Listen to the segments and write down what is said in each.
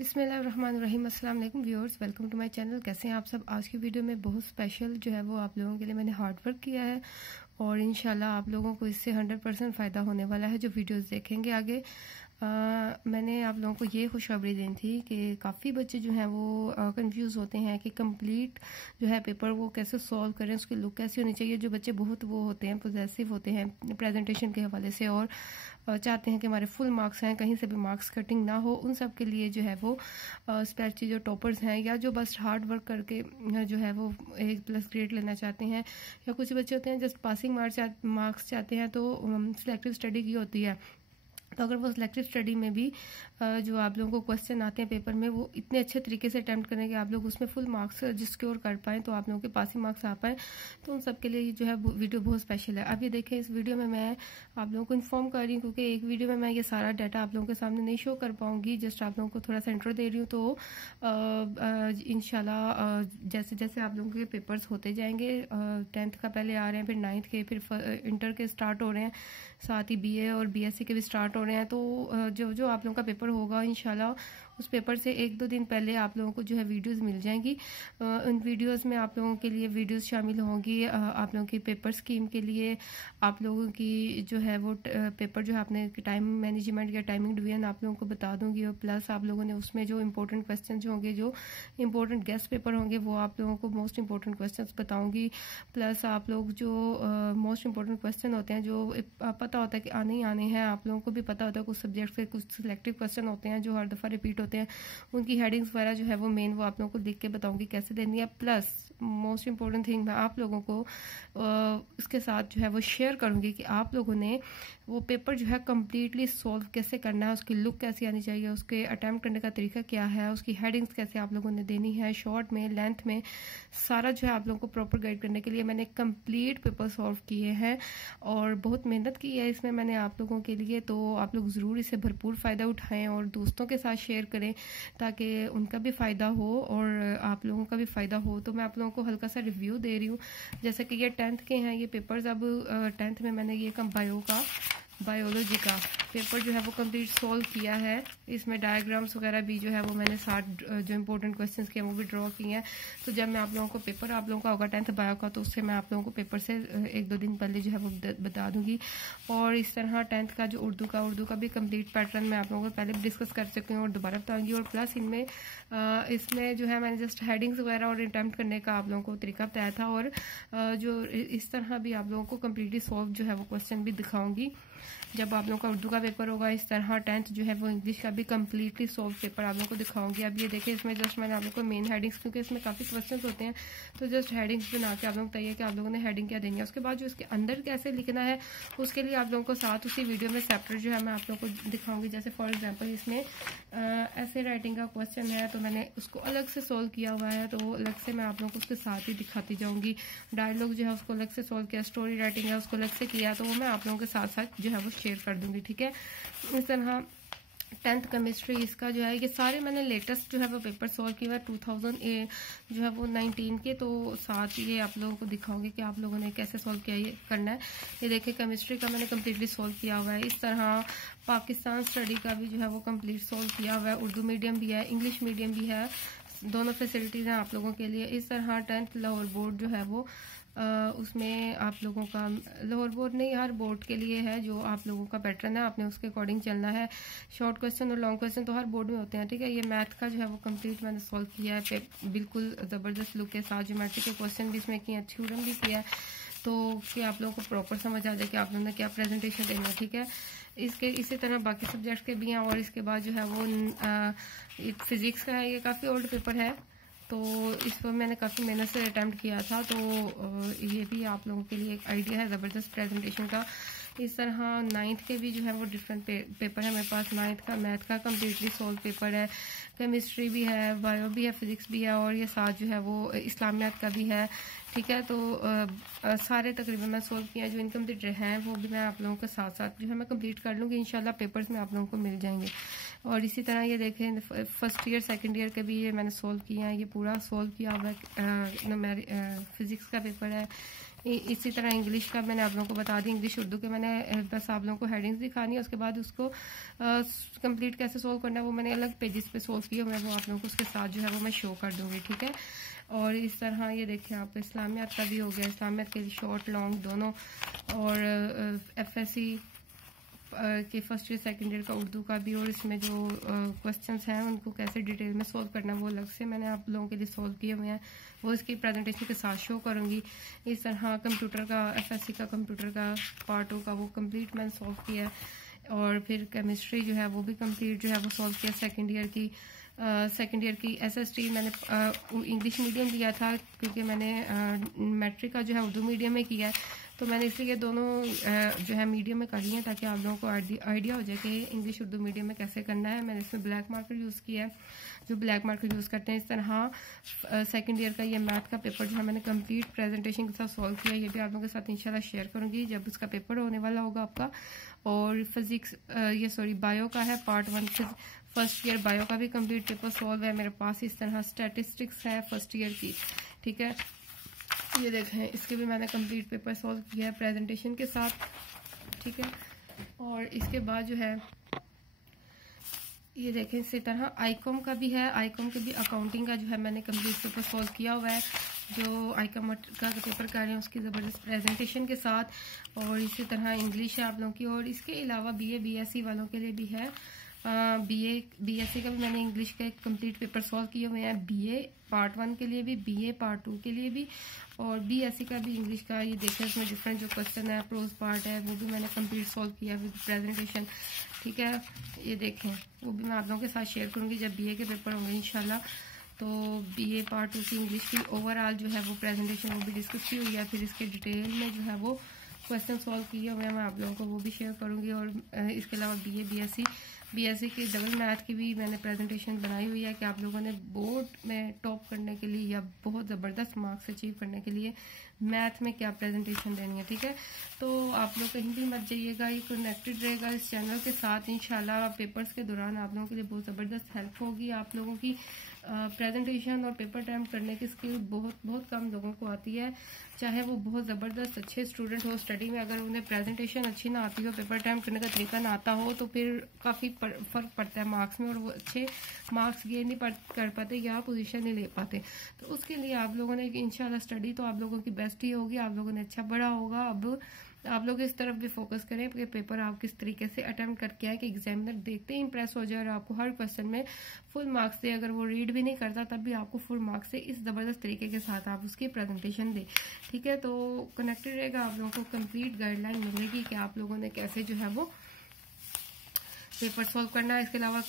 बिस्मिल्लाहिर्रहमानिर्रहीम। अस्सलाम वालेकुम viewers, welcome to my channel. कैसे हैं आप सब। आज की वीडियो में बहुत स्पेशल जो है वो आप लोगों के लिए मैंने हार्ड वर्क किया है और इंशाल्लाह आप लोगों को इससे 100% फ़ायदा होने वाला है जो वीडियोस देखेंगे आगे। मैंने आप लोगों को ये खुशखबरी दी थी कि काफ़ी बच्चे जो हैं वो कंफ्यूज होते हैं कि कंप्लीट जो है पेपर वो कैसे सॉल्व करें, उसकी लुक कैसी होनी चाहिए। जो बच्चे बहुत वो होते हैं, पोजेसिव होते हैं प्रेजेंटेशन के हवाले से और चाहते हैं कि हमारे फुल मार्क्स हैं, कहीं से भी मार्क्स कटिंग ना हो, उन सब के लिए जो है वो स्पेशली जो टॉपर्स हैं या जो बस हार्ड वर्क करके जो है वो 1+ ग्रेड लेना चाहते हैं, या कुछ बच्चे होते हैं जस्ट पासिंग मार्क्स चाहते हैं तो सिलेक्टिव स्टडी की होती है। तो अगर वो सिलेक्टिव स्टडी में भी जो आप लोगों को क्वेश्चन आते हैं पेपर में वो इतने अच्छे तरीके से अटैम्प्ट करें कि आप लोग उसमें फुल मार्क्स सिक्योर कर पाएँ, तो आप लोगों के पासिंग मार्क्स आ पाएँ, तो उन सब के लिए जो है वीडियो बहुत स्पेशल है। अब ये देखें, इस वीडियो में मैं आप लोगों को इन्फॉर्म कर रही हूँ क्योंकि एक वीडियो में मैं ये सारा डाटा आप लोगों के सामने नहीं शो कर पाऊँगी, जस्ट आप लोगों को थोड़ा सा इंट्रो दे रही हूँ। तो इंशाल्लाह जैसे जैसे आप लोगों के पेपर्स होते जाएंगे, 10th का पहले आ रहे हैं, फिर 9th के, फिर इंटर के स्टार्ट हो रहे हैं, साथ ही BA और BSc के भी स्टार्ट हो रहे हैं। तो जो जो आप लोगों का पेपर होगा इंशाल्लाह उस पेपर से 1-2 दिन पहले आप लोगों को जो है वीडियोस मिल जाएंगी। उन वीडियोस में आप लोगों के लिए वीडियोस शामिल होंगी आप लोगों की पेपर स्कीम के लिए, आप लोगों की जो है वो पेपर जो है अपने टाइम मैनेजमेंट या टाइमिंग डिवीजन आप लोगों को बता दूंगी, और प्लस आप लोगों ने उसमें जो इंपॉर्टेंट क्वेश्चन जो होंगे, जो इंपॉर्टेंट गेस्ट पेपर होंगे, वो आप लोगों को मोस्ट इंपॉर्टेंट क्वेश्चन बताऊंगी। प्लस आप लोग जो मोस्ट इंपॉर्टेंट क्वेश्चन होते हैं जो पता होता है कि आने ही आने हैं, आप लोगों को भी पता होता है कुछ सब्जेक्ट से कुछ सिलेक्टिव क्वेश्चन होते हैं जो हर दफ़ा रिपीट होते हैं, उनकी हेडिंग्स वगैरह जो है वो मेन वो आप लोगों को लिख के बताऊंगी कैसे देनी है। प्लस मोस्ट इंपॉर्टेंट थिंग मैं आप लोगों को इसके साथ जो है वो शेयर करूंगी कि आप लोगों ने वो पेपर जो है कम्प्लीटली सॉल्व कैसे करना है, उसकी लुक कैसी आनी चाहिए, उसके अटैम्प्ट करने का तरीका क्या है, उसकी हेडिंग्स कैसे आप लोगों ने देनी है, शॉर्ट में, लेंथ में, सारा जो है आप लोगों को प्रॉपर गाइड करने के लिए मैंने कंप्लीट पेपर सॉल्व किए हैं और बहुत मेहनत की है इसमें मैंने आप लोगों के लिए। तो आप लोग ज़रूर इसे भरपूर फ़ायदा उठाएं और दोस्तों के साथ शेयर करें ताकि उनका भी फ़ायदा हो और आप लोगों का भी फ़ायदा हो। तो मैं आप लोगों को हल्का सा रिव्यू दे रही हूँ। जैसे कि ये 10th के हैं ये पेपर्स। अब 10th में मैंने ये बायोलॉजी का पेपर जो है वो कंप्लीट सॉल्व किया है। इसमें डायग्राम्स वगैरह भी जो है वो मैंने 60 जो इंपॉर्टेंट क्वेश्चंस के हैं वो भी ड्रॉ किए हैं। तो जब मैं आप लोगों को पेपर आप लोगों का होगा 10th बायो का, तो उससे मैं आप लोगों को पेपर से 1-2 दिन पहले जो है वो बता दूंगी। और इस तरह 10th का जो उर्दू का भी कंप्लीट पैटर्न मैं आप लोगों को पहले डिस्कस कर चुकी हूँ और दोबारा बताऊंगी। और प्लस इसमें जो है मैंने जस्ट हेडिंग्स वगैरह और अटेम्प्ट करने का आप लोगों को तरीका बताया था, और जो इस तरह भी आप लोगों को कम्प्लीटली सॉल्व जो है वो क्वेश्चन भी दिखाऊंगी जब आप लोगों का उर्दू का पेपर होगा। इस तरह 10th जो है वो इंग्लिश का भी कम्प्लीटली सॉल्व पेपर आप लोगों को दिखाऊंगी। अब ये देखें, इसमें जस्ट मैंने आप लोगों को मेन हेडिंग्स, क्योंकि इसमें काफ़ी क्वेश्चंस होते हैं, तो जस्ट हेडिंग्स बना के आप लोगों को बताइए कि आप लोगों ने हेडिंग क्या देनी है। उसके बाद जो इसके अंदर कैसे लिखना है उसके लिए आप लोगों को साथ उसी वीडियो में चैप्टर जो है मैं आप लोगों को दिखाऊंगी। जैसे फॉर एग्जाम्पल इसमें ऐसे राइटिंग का क्वेश्चन है तो मैंने उसको अलग से सॉल्व किया हुआ है, तो वो अलग से मैं आप लोगों को उसके साथ ही दिखाती जाऊंगी। डायलॉग जो है उसको अलग से सॉल्व किया, स्टोरी राइटिंग है उसको अलग से किया, तो वो मैं आप लोगों के साथ साथ जो है वो शेयर कर दूंगी, ठीक है। इस तरह 10th केमिस्ट्री इसका जो है ये सारे मैंने लेटेस्ट जो है वो पेपर सॉल्व किया है 2008 जो है वो 19 के, तो साथ ये आप लोगों को दिखाऊंगी कि आप लोगों ने कैसे सॉल्व किया ये करना है। ये देखिए केमिस्ट्री का मैंने कम्प्लीटली सॉल्व किया हुआ है। इस तरह पाकिस्तान स्टडी का भी जो है वो कम्प्लीट सॉल्व किया हुआ है। उर्दू मीडियम भी है, इंग्लिश मीडियम भी है, दोनों फैसिलिटीज़ हैं आप लोगों के लिए। इस तरह 10th लाहौर बोर्ड जो है वो उसमें आप लोगों का लाहौर बोर्ड नहीं, हर बोर्ड के लिए है जो आप लोगों का पैटर्न है, आपने उसके अकॉर्डिंग चलना है। शॉर्ट क्वेश्चन और लॉन्ग क्वेश्चन तो हर बोर्ड में होते हैं, ठीक है। ये मैथ का जो है वो कंप्लीट मैंने सॉल्व किया है बिल्कुल ज़बरदस्त लुक के साथ। ज्योमेट्री के क्वेश्चन भी इसमें किए हैं, थ्योरम भी किया है, तो कि आप लोगों को प्रॉपर समझ आ जाए कि आप लोगों ने क्या प्रेजेंटेशन देनी है, ठीक है। इसी तरह बाकी सब्जेक्ट के भी हैं। और इसके बाद जो है वो फिजिक्स का है, ये काफ़ी ओल्ड पेपर है, तो इस पर मैंने काफ़ी मेहनत से अटैम्प्ट किया था, तो ये भी आप लोगों के लिए एक आइडिया है ज़बरदस्त प्रेजेंटेशन का। इस तरह 9th के भी जो है वो डिफरेंट पेपर है मेरे पास। 9th का मैथ का कम्प्लीटली सॉल्व पेपर है, केमिस्ट्री भी है, बायो भी है, फिजिक्स भी है, और ये साथ जो है वो इस्लामियात का भी है, ठीक है। तो सारे तकरीबन मैं सॉल्व किया, जो इनकम्प्लीट हैं वो भी मैं आप लोगों के साथ साथ जो है मैं कंप्लीट कर लूँगी इंशाल्लाह, पेपर्स में आप लोगों को मिल जाएंगे। और इसी तरह ये देखें फर्स्ट ईयर सेकंड ईयर के भी ये मैंने सॉल्व किया है, ये पूरा सॉल्व किया हुआ है। फिजिक्स का पेपर है, इसी तरह इंग्लिश का मैंने आप लोगों को बता दी, इंग्लिश उर्दू के मैंने बस आप लोगों को हेडिंग्स दिखानी है, उसके बाद उसको कंप्लीट कैसे सोल्व करना है वो मैंने अलग पेजेस पे सोल्व किया, मैं वो आप लोगों को उसके साथ जो है वो मैं शो कर दूंगी, ठीक है। और इस तरह ये देखिए आप इस्लामियात का भी हो गया, इस्लामियात के शॉर्ट लॉन्ग दोनों, और FSC के फर्स्ट ईयर सेकेंड ईयर का उर्दू का भी, और इसमें जो क्वेश्चंस हैं उनको कैसे डिटेल में सॉल्व करना वो अलग से मैंने आप लोगों के लिए सॉल्व किए हुए हैं, वो इसकी प्रेजेंटेशन के साथ शो करूंगी। इस तरह कंप्यूटर का FSC का कंप्यूटर का पार्ट का वो कंप्लीट मैंने सॉल्व किया है, और फिर केमिस्ट्री जो है वो भी कंप्लीट जो है वो सॉल्व किया। सेकेंड ईयर की SST मैंने इंग्लिश मीडियम लिया था क्योंकि मैंने मैट्रिक का जो है उर्दू मीडियम में किया है, तो मैंने इसलिए दोनों जो है मीडियम में कर लिए हैं ताकि आप लोगों को आइडिया हो जाए कि इंग्लिश उर्दू मीडियम में कैसे करना है। मैंने इसमें ब्लैक मार्कर यूज़ किया है, जो ब्लैक मार्कर यूज़ करते हैं। इस तरह सेकंड ईयर का ये मैथ का पेपर जो है मैंने कंप्लीट प्रेजेंटेशन के साथ सॉल्व किया, ये भी आप लोगों के साथ इंशाल्लाह शेयर करूंगी जब उसका पेपर होने वाला होगा आपका। और फिजिक्स बायो का है पार्ट 1, फर्स्ट ईयर बायो का भी कंप्लीट पेपर सॉल्व है मेरे पास। इस तरह स्टैटिस्टिक्स है फर्स्ट ईयर की, ठीक है, ये देखें इसके भी मैंने कंप्लीट पेपर सॉल्व किया है प्रेजेंटेशन के साथ, ठीक है। और इसके बाद जो है ये देखें इसी तरह आईकॉम का भी है, आईकॉम के भी अकाउंटिंग का जो है मैंने कंप्लीट पेपर सॉल्व किया हुआ है, जो आईकॉम का पेपर कर रहे हैं उसकी ज़बरदस्त प्रेजेंटेशन के साथ। और इसी तरह इंग्लिश है आप लोगों की, और इसके अलावा BA BSc वालों के लिए भी है। BSc का भी मैंने इंग्लिश का एक कंप्लीट पेपर सॉल्व किए हुए हैं, BA पार्ट 1 के लिए भी, BA पार्ट 2 के लिए भी, और BSc का भी इंग्लिश का ये देखें इसमें डिफरेंट जो क्वेश्चन है प्रोज पार्ट है वो भी मैंने कंप्लीट सॉल्व किया विद प्रेजेंटेशन, ठीक है। ये देखें वो भी मैं आप लोगों के साथ शेयर करूंगी जब BA के पेपर होंगे इंशाल्लाह। तो BA पार्ट 2 की इंग्लिश की ओवरऑल जो है वो प्रेजेंटेशन वो भी डिस्कस की हुई है, फिर इसके डिटेल में जो है वो क्वेश्चन सॉल्व किए हुए हैं मैं आप लोगों को वो भी शेयर करूंगी। और इसके अलावा BA BSc की डबल मैथ की भी मैंने प्रेजेंटेशन बनाई हुई है कि आप लोगों ने बोर्ड में टॉप करने के लिए या बहुत ज़बरदस्त मार्क्स अचीव करने के लिए मैथ में क्या प्रेजेंटेशन देनी है, ठीक है। तो आप लोग कहीं भी मत जाइएगा, ये कनेक्टेड रहेगा इस चैनल के साथ। इंशाल्लाह पेपर्स के दौरान आप लोगों के लिए बहुत ज़बरदस्त हेल्प होगी। आप लोगों की प्रेजेंटेशन और पेपर अटेम्प्ट करने की स्किल बहुत कम लोगों को आती है, चाहे वो बहुत ज़बरदस्त अच्छे स्टूडेंट हो स्टडी में, अगर उन्हें प्रेजेंटेशन अच्छी ना आती हो, पेपर अटेम्प्ट करने का तरीका ना आता हो, तो फिर काफ़ी फ़र्क पड़ता है मार्क्स में, और वो अच्छे मार्क्स गेन नहीं कर पाते या पोजीशन नहीं ले पाते। तो उसके लिए आप लोगों ने इंशाल्लाह स्टडी तो आप लोगों की बेस्ट ही होगी, आप लोगों ने अच्छा पढ़ा होगा। अब आप लोग इस तरफ भी फोकस करें कि पेपर आप किस तरीके से अटेम्प्ट करके आए कि एग्जामिनर देखते ही इंप्रेस हो जाए और आपको हर क्वेश्चन में फुल मार्क्स दे। अगर वो रीड भी नहीं करता तब भी आपको फुल मार्क्स से इस ज़बरदस्त तरीके के साथ आप उसकी प्रेजेंटेशन दे, ठीक है। तो कनेक्टेड रहेगा, आप लोगों को कंप्लीट गाइडलाइन मिलेगी कि आप लोगों ने कैसे जो है वो पेपर सॉल्व करना है। इसके अलावा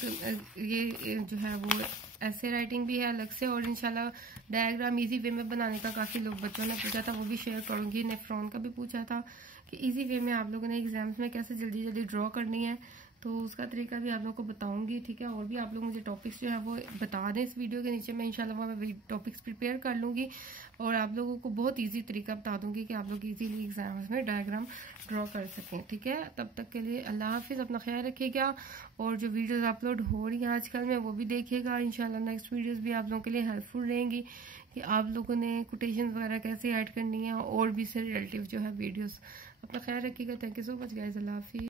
ये जो है वो ऐसे राइटिंग भी है अलग से, और इंशाल्लाह डायग्राम इजी वे में बनाने का काफ़ी लोग बच्चों ने पूछा था, वो भी शेयर करूंगी। नेफ्रॉन का भी पूछा था कि इजी वे में आप लोगों ने एग्जाम्स में कैसे जल्दी जल्दी ड्रॉ करनी है, तो उसका तरीका भी आप लोगों को बताऊंगी, ठीक है। और भी आप लोग मुझे टॉपिक्स जो है वो बता दें इस वीडियो के नीचे, मैं इंशाल्लाह मैं टॉपिक्स प्रिपेयर कर लूँगी और आप लोगों को बहुत इजी तरीका बता दूंगी कि आप लोग इजीली एग्जाम्स में डायग्राम ड्रॉ कर सकें, ठीक है। तब तक के लिए अल्लाह हाफिज़, अपना ख्याल रखिएगा। और जो वीडियोज़ अपलोड हो रही हैं आजकल में वो भी देखिएगा, इंशाल्लाह नेक्स्ट वीडियोज़ भी आप लोगों के लिए हेल्पफुल रहेंगी कि आप लोगों ने कोटेशन वगैरह कैसे ऐड करनी है, और भी से रिलेटिव जो है वीडियोज़। अपना ख्याल रखिएगा। Thank you so much guys, Allah हाफिज़।